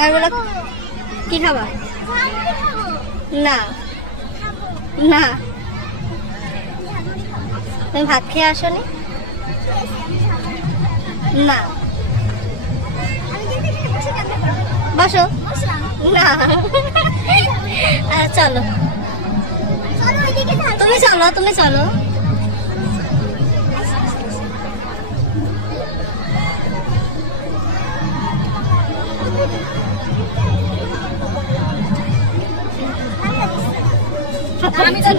আর বলো কি খাবা? না না, তুমি ভাত খেয়ে আসনি? না, বসো। না, চলো তুমি চলো, তুমি চলো। আমি তো